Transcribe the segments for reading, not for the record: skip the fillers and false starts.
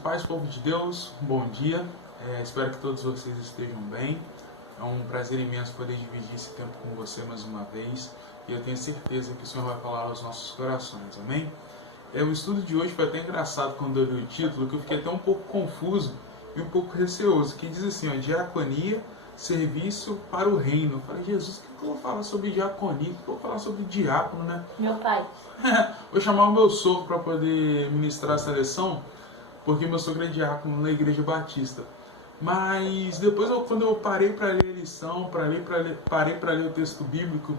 paz, povo de Deus, bom dia. Espero que todos vocês estejam bem. É um prazer imenso poder dividir esse tempo com você mais uma vez. E eu tenho certeza que o Senhor vai falar aos nossos corações, amém? O estudo de hoje foi até engraçado quando eu li o título, que eu fiquei até um pouco confuso e um pouco receoso, que diz assim, diaconia, serviço para o reino. Eu falei, Jesus, o que eu vou falar sobre diaconia? O que eu vou falar sobre diácono, né? Meu pai. Vou chamar o meu sogro para poder ministrar essa lição, porque meu sogro é diácono na Igreja Batista. Mas depois, quando eu parei para ler a lição, parei para ler o texto bíblico,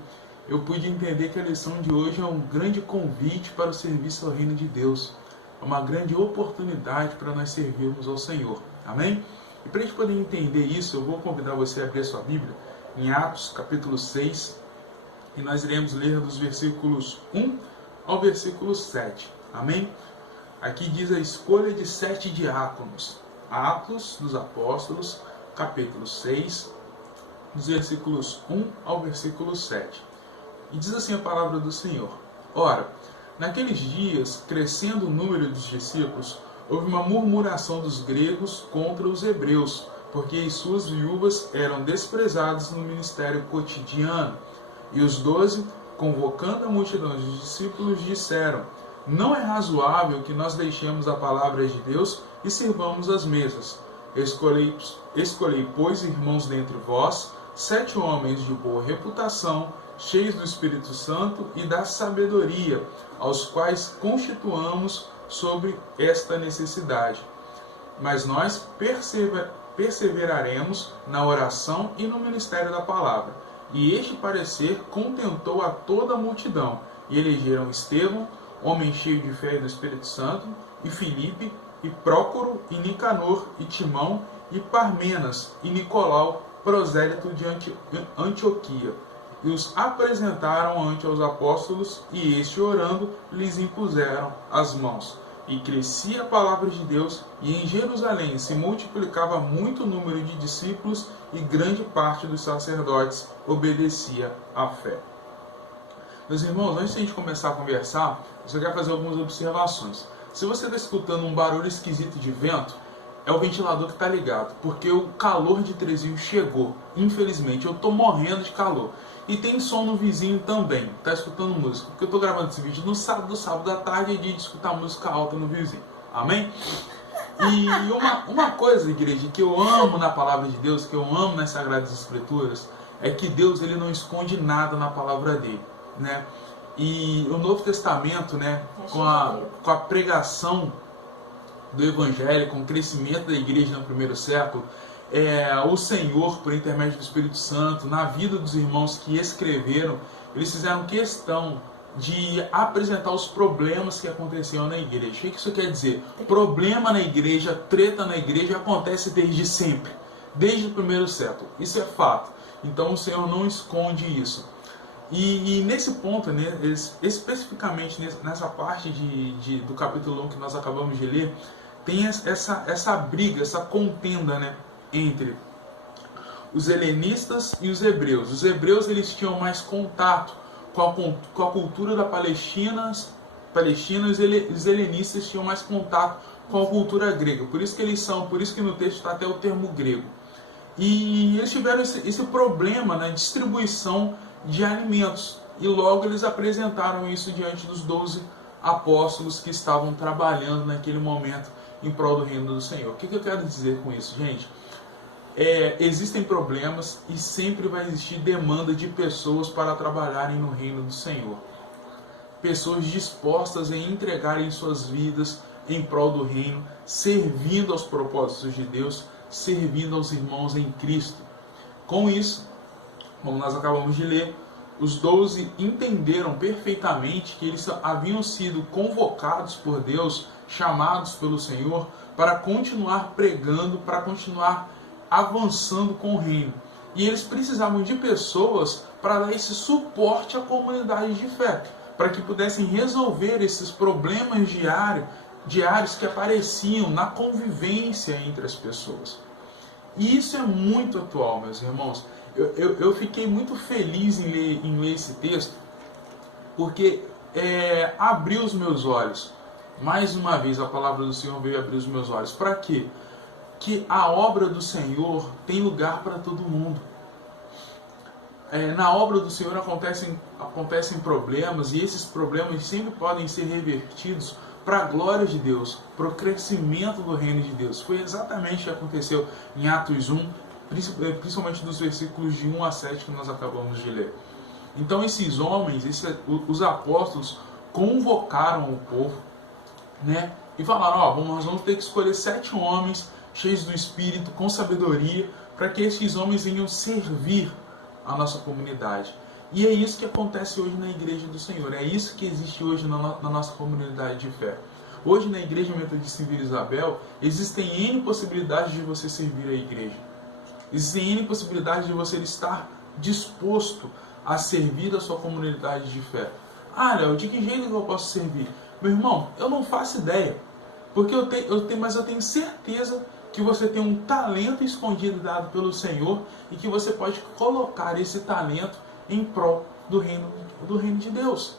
eu pude entender que a lição de hoje é um grande convite para o serviço ao reino de Deus. É uma grande oportunidade para nós servirmos ao Senhor. Amém? E para a gente poder entender isso, eu vou convidar você a abrir a sua Bíblia em Atos, capítulo 6, e nós iremos ler dos versículos 1 ao versículo 7. Amém? Aqui diz a escolha de 7 diáconos. Atos dos Apóstolos, capítulo 6, dos versículos 1 ao versículo 7. E diz assim a palavra do Senhor. Ora, naqueles dias, crescendo o número dos discípulos, houve uma murmuração dos gregos contra os hebreus, porque as suas viúvas eram desprezadas no ministério cotidiano. E os 12, convocando a multidão dos discípulos, disseram: não é razoável que nós deixemos a palavra de Deus e sirvamos as mesas. Escolhei, pois, irmãos, dentre vós, 7 homens de boa reputação, cheios do Espírito Santo e da sabedoria, aos quais constituamos sobre esta necessidade. Mas nós perseveraremos na oração e no ministério da palavra. E este parecer contentou a toda a multidão, e elegeram Estevão, homem cheio de fé e do Espírito Santo, e Filipe, e Prócoro, e Nicanor, e Timão, e Parmenas, e Nicolau, prosélito de Antioquia. E os apresentaram ante os apóstolos, e este, orando, lhes impuseram as mãos. E crescia a palavra de Deus, e em Jerusalém se multiplicava muito o número de discípulos, e grande parte dos sacerdotes obedecia à fé. Meus irmãos, antes de a gente começar a conversar, eu só quero fazer algumas observações. Se você está escutando um barulho esquisito de vento, é o ventilador que está ligado, porque o calor de Trezinho chegou. Infelizmente, eu estou morrendo de calor. E tem som no vizinho também, está escutando música. Porque eu estou gravando esse vídeo no sábado à tarde, é dia de escutar música alta no vizinho. Amém? E uma coisa, igreja, que eu amo na palavra de Deus, que eu amo nas Sagradas Escrituras, é que Deus ele não esconde nada na palavra dele, né? E o Novo Testamento, né, com a pregação do Evangelho, com o crescimento da igreja no primeiro século, o Senhor, por intermédio do Espírito Santo, na vida dos irmãos que escreveram, eles fizeram questão de apresentar os problemas que aconteciam na igreja. O que isso quer dizer? Problema na igreja, treta na igreja acontece desde sempre, desde o primeiro século. Isso é fato. Então o Senhor não esconde isso. E nesse ponto, né, especificamente nessa parte do capítulo 1 que nós acabamos de ler, tem essa briga, essa contenda, né, entre os helenistas e os hebreus. Os hebreus eles tinham mais contato com a cultura da Palestina, os helenistas tinham mais contato com a cultura grega. Por isso que no texto está até o termo grego. E eles tiveram esse problema na distribuição de alimentos. E logo eles apresentaram isso diante dos 12 apóstolos que estavam trabalhando naquele momento em prol do reino do Senhor. O que eu quero dizer com isso, gente? Existem problemas e sempre vai existir demanda de pessoas para trabalharem no reino do Senhor. Pessoas dispostas a entregarem suas vidas em prol do reino, servindo aos propósitos de Deus, servindo aos irmãos em Cristo. Com isso, como nós acabamos de ler, os 12 entenderam perfeitamente que eles haviam sido convocados por Deus, chamados pelo Senhor, para continuar pregando, para continuar avançando com o reino. E eles precisavam de pessoas para dar esse suporte à comunidade de fé, para que pudessem resolver esses problemas diários que apareciam na convivência entre as pessoas. E isso é muito atual, meus irmãos. Eu fiquei muito feliz em ler esse texto, porque abriu os meus olhos Mais uma vez a palavra do Senhor veio abrir os meus olhos. Para quê? Que a obra do Senhor tem lugar para todo mundo. Na obra do Senhor acontecem problemas, e esses problemas sempre podem ser revertidos para a glória de Deus, para o crescimento do reino de Deus. Foi exatamente o que aconteceu em Atos 1, principalmente dos versículos de 1 a 7 que nós acabamos de ler. Então esses homens, os apóstolos, convocaram o povo, né, e falaram, nós vamos ter que escolher 7 homens cheios do Espírito, com sabedoria, para que esses homens venham servir a nossa comunidade. E é isso que acontece hoje na Igreja do Senhor, é isso que existe hoje na nossa comunidade de fé. Hoje na Igreja Metodista em Vila Isabel, existem N possibilidades de você servir a igreja. Existem N possibilidades de você estar disposto a servir a sua comunidade de fé. Léo, de que jeito eu posso servir? Meu irmão, eu não faço ideia, porque mas eu tenho certeza que você tem um talento escondido dado pelo Senhor e que você pode colocar esse talento em prol do reino de Deus.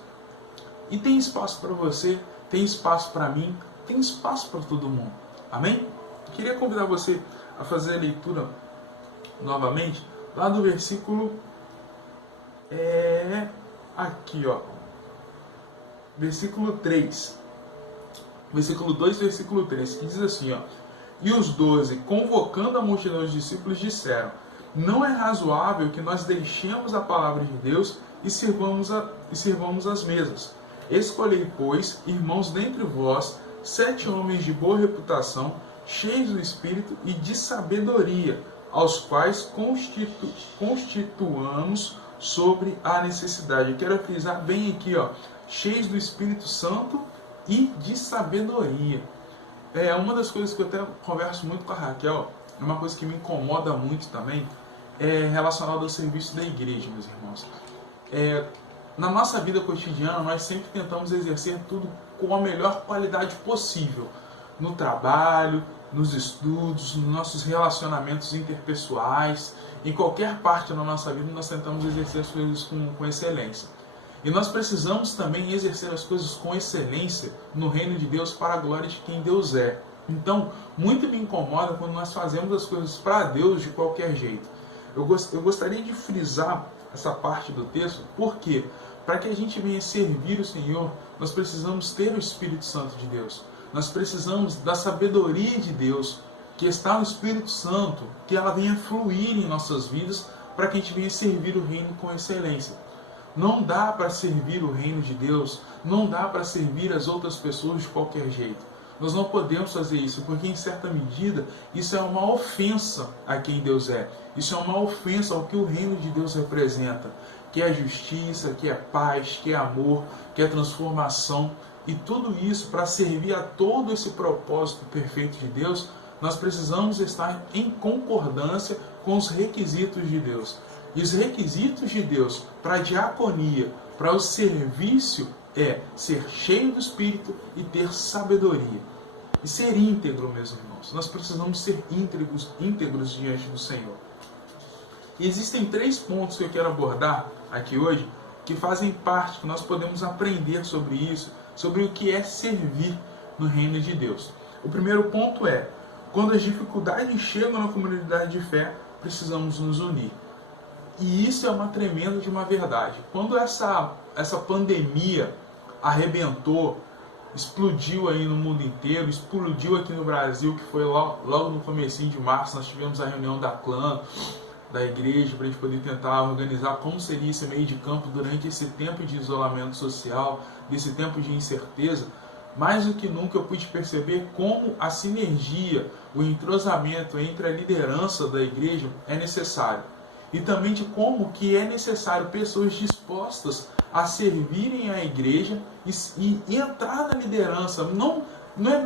E tem espaço para você, tem espaço para mim, tem espaço para todo mundo. Amém? Queria convidar você a fazer a leitura novamente, lá do versículo aqui, versículo 3. Versículo 2, versículo 3, que diz assim, E os 12, convocando a multidão dos discípulos, disseram, não é razoável que nós deixemos a palavra de Deus e sirvamos as mesas. Escolhei, pois, irmãos dentre vós, 7 homens de boa reputação, cheios do Espírito e de sabedoria, aos quais constituamos sobre a necessidade. Eu quero frisar bem aqui, cheios do Espírito Santo e de sabedoria. Uma das coisas que eu até converso muito com a Raquel, uma coisa que me incomoda muito também, é relacionada ao serviço da igreja, meus irmãos. Na nossa vida cotidiana, nós sempre tentamos exercer tudo com a melhor qualidade possível. No trabalho, nos estudos, nos nossos relacionamentos interpessoais, em qualquer parte da nossa vida, nós tentamos exercer as coisas com excelência. E nós precisamos também exercer as coisas com excelência no reino de Deus para a glória de quem Deus é. Então, muito me incomoda quando nós fazemos as coisas para Deus de qualquer jeito. Eu gostaria de frisar essa parte do texto, porque para que a gente venha servir o Senhor, nós precisamos ter o Espírito Santo de Deus. Nós precisamos da sabedoria de Deus, que está no Espírito Santo, que ela venha fluir em nossas vidas, para que a gente venha servir o reino com excelência. Não dá para servir o reino de Deus, não dá para servir as outras pessoas de qualquer jeito. Nós não podemos fazer isso, porque em certa medida isso é uma ofensa a quem Deus é. Isso é uma ofensa ao que o reino de Deus representa, que é justiça, que é paz, que é amor, que é transformação. E tudo isso, para servir a todo esse propósito perfeito de Deus, nós precisamos estar em concordância com os requisitos de Deus. E os requisitos de Deus para a diaconia, para o serviço, é ser cheio do Espírito e ter sabedoria. E ser íntegro, meus irmãos. Nós precisamos ser íntegros diante do Senhor. E existem 3 pontos que eu quero abordar aqui hoje, que fazem parte, que nós podemos aprender sobre isso, sobre o que é servir no reino de Deus. O primeiro ponto é, quando as dificuldades chegam na comunidade de fé, precisamos nos unir. E isso é uma tremenda de uma verdade. Quando essa pandemia arrebentou, explodiu aí no mundo inteiro, explodiu aqui no Brasil, que foi logo no comecinho de março, nós tivemos a reunião da clã, da igreja, para a gente poder tentar organizar como seria esse meio de campo durante esse tempo de isolamento social, desse tempo de incerteza. Mais do que nunca eu pude perceber como a sinergia, o entrosamento entre a liderança da igreja é necessário. E também de como que é necessário pessoas dispostas a servirem a igreja e entrar na liderança. Não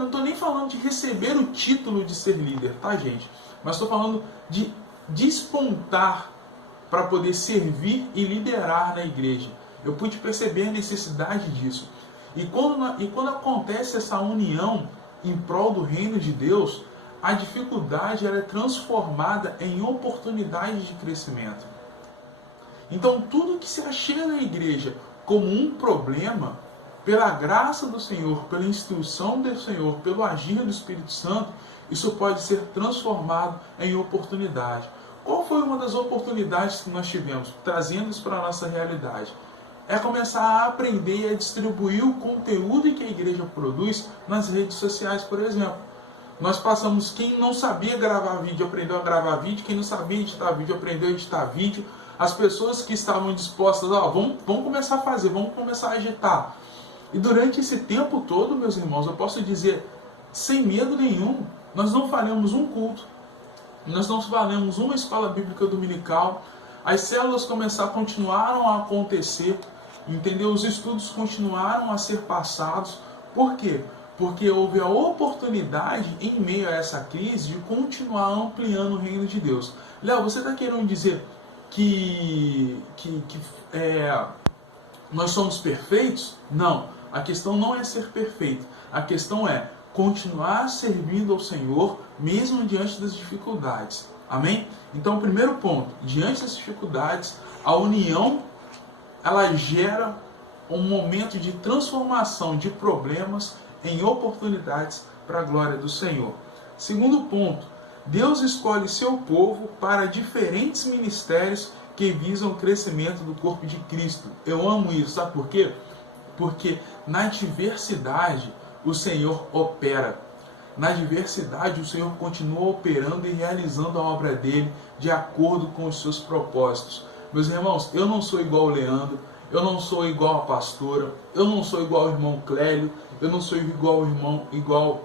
estou nem falando de receber o título de ser líder, tá, gente? Mas estou falando de despontar para poder servir e liderar na igreja. Eu pude perceber a necessidade disso. E quando acontece essa união em prol do reino de Deus, a dificuldade ela é transformada em oportunidade de crescimento. Então, tudo que se achega na igreja como um problema, pela graça do Senhor, pela instrução do Senhor, pelo agir do Espírito Santo, isso pode ser transformado em oportunidade. Qual foi uma das oportunidades que nós tivemos, trazendo isso para a nossa realidade? É começar a aprender e a distribuir o conteúdo que a igreja produz nas redes sociais, por exemplo. Nós passamos, quem não sabia gravar vídeo, aprendeu a gravar vídeo, quem não sabia editar vídeo, aprendeu a editar vídeo. As pessoas que estavam dispostas, vamos começar a fazer, vamos começar a agitar. E durante esse tempo todo, meus irmãos, eu posso dizer, sem medo nenhum, nós não falhamos um culto, nós não falhamos uma escola bíblica dominical, as células continuaram a acontecer, entendeu? Os estudos continuaram a ser passados. Por quê? Porque houve a oportunidade, em meio a essa crise, de continuar ampliando o reino de Deus. Léo, você está querendo dizer que nós somos perfeitos? Não, a questão não é ser perfeito, a questão é continuar servindo ao Senhor, mesmo diante das dificuldades. Amém? Então, o primeiro ponto, diante das dificuldades, a união, ela gera um momento de transformação de problemas em oportunidades para a glória do Senhor. Segundo ponto, Deus escolhe seu povo para diferentes ministérios que visam o crescimento do corpo de Cristo. Eu amo isso, sabe por quê? Porque na diversidade o Senhor opera. Na diversidade o Senhor continua operando e realizando a obra dele de acordo com os seus propósitos. Meus irmãos, eu não sou igual o Leandro, eu não sou igual a pastora, eu não sou igual ao irmão Clélio, eu não sou igual ao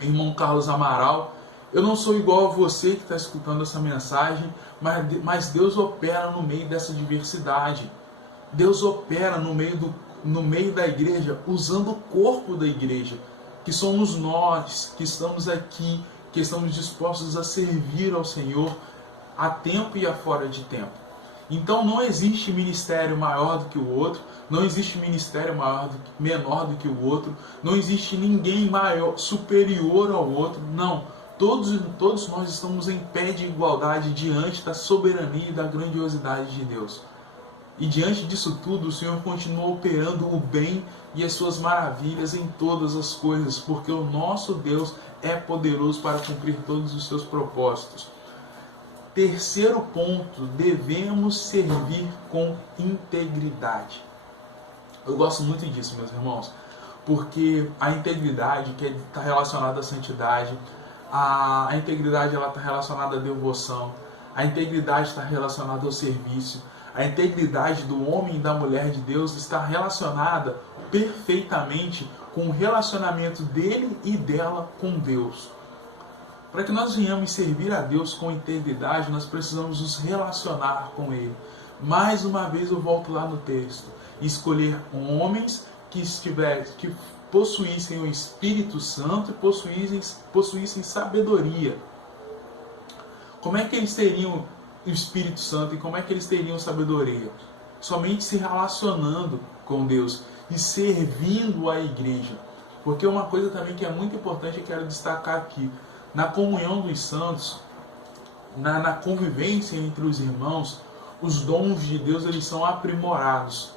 irmão Carlos Amaral, eu não sou igual a você que está escutando essa mensagem, mas Deus opera no meio dessa diversidade. Deus opera no meio da igreja, usando o corpo da igreja, que somos nós, que estamos aqui, que estamos dispostos a servir ao Senhor a tempo e a fora de tempo. Então não existe ministério maior do que o outro, não existe ministério menor do que o outro, não existe ninguém maior, superior ao outro, não. Todos nós estamos em pé de igualdade diante da soberania e da grandiosidade de Deus. E diante disso tudo, o Senhor continua operando o bem e as suas maravilhas em todas as coisas, porque o nosso Deus é poderoso para cumprir todos os seus propósitos. Terceiro ponto, devemos servir com integridade. Eu gosto muito disso, meus irmãos, porque a integridade que está relacionada à santidade, a integridade está relacionada à devoção, a integridade está relacionada ao serviço, a integridade do homem e da mulher de Deus está relacionada perfeitamente com o relacionamento dele e dela com Deus. Para que nós venhamos servir a Deus com integridade, nós precisamos nos relacionar com Ele. Mais uma vez eu volto lá no texto. Escolher homens que possuíssem o Espírito Santo e possuíssem sabedoria. Como é que eles teriam o Espírito Santo e como é que eles teriam sabedoria? Somente se relacionando com Deus e servindo a igreja. Porque uma coisa também que é muito importante eu quero destacar aqui. Na comunhão dos santos, na convivência entre os irmãos, os dons de Deus eles são aprimorados.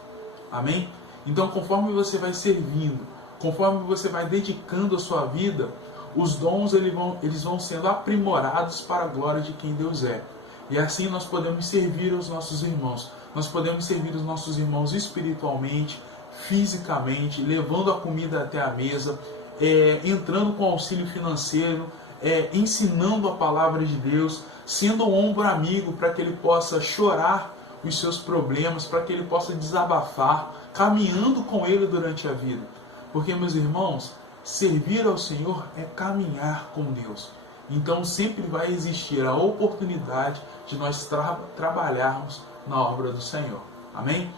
Amém? Então, conforme você vai servindo, conforme você vai dedicando a sua vida, os dons eles vão sendo aprimorados para a glória de quem Deus é. E assim nós podemos servir aos nossos irmãos. Nós podemos servir os nossos irmãos espiritualmente, fisicamente, levando a comida até a mesa, entrando com auxílio financeiro, ensinando a palavra de Deus, sendo um ombro amigo para que ele possa chorar os seus problemas, para que ele possa desabafar, caminhando com ele durante a vida. Porque, meus irmãos, servir ao Senhor é caminhar com Deus. Então sempre vai existir a oportunidade de nós trabalharmos na obra do Senhor. Amém?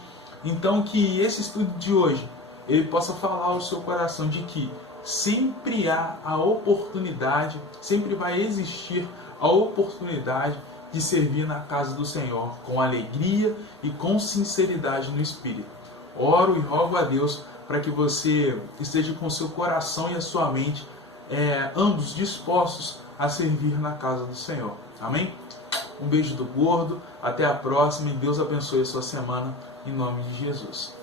Então que esse estudo de hoje ele possa falar ao seu coração de que sempre há a oportunidade, sempre vai existir a oportunidade de servir na casa do Senhor com alegria e com sinceridade no Espírito. Oro e rogo a Deus para que você esteja com o seu coração e a sua mente ambos dispostos a servir na casa do Senhor. Amém? Um beijo do gordo, até a próxima e Deus abençoe a sua semana em nome de Jesus.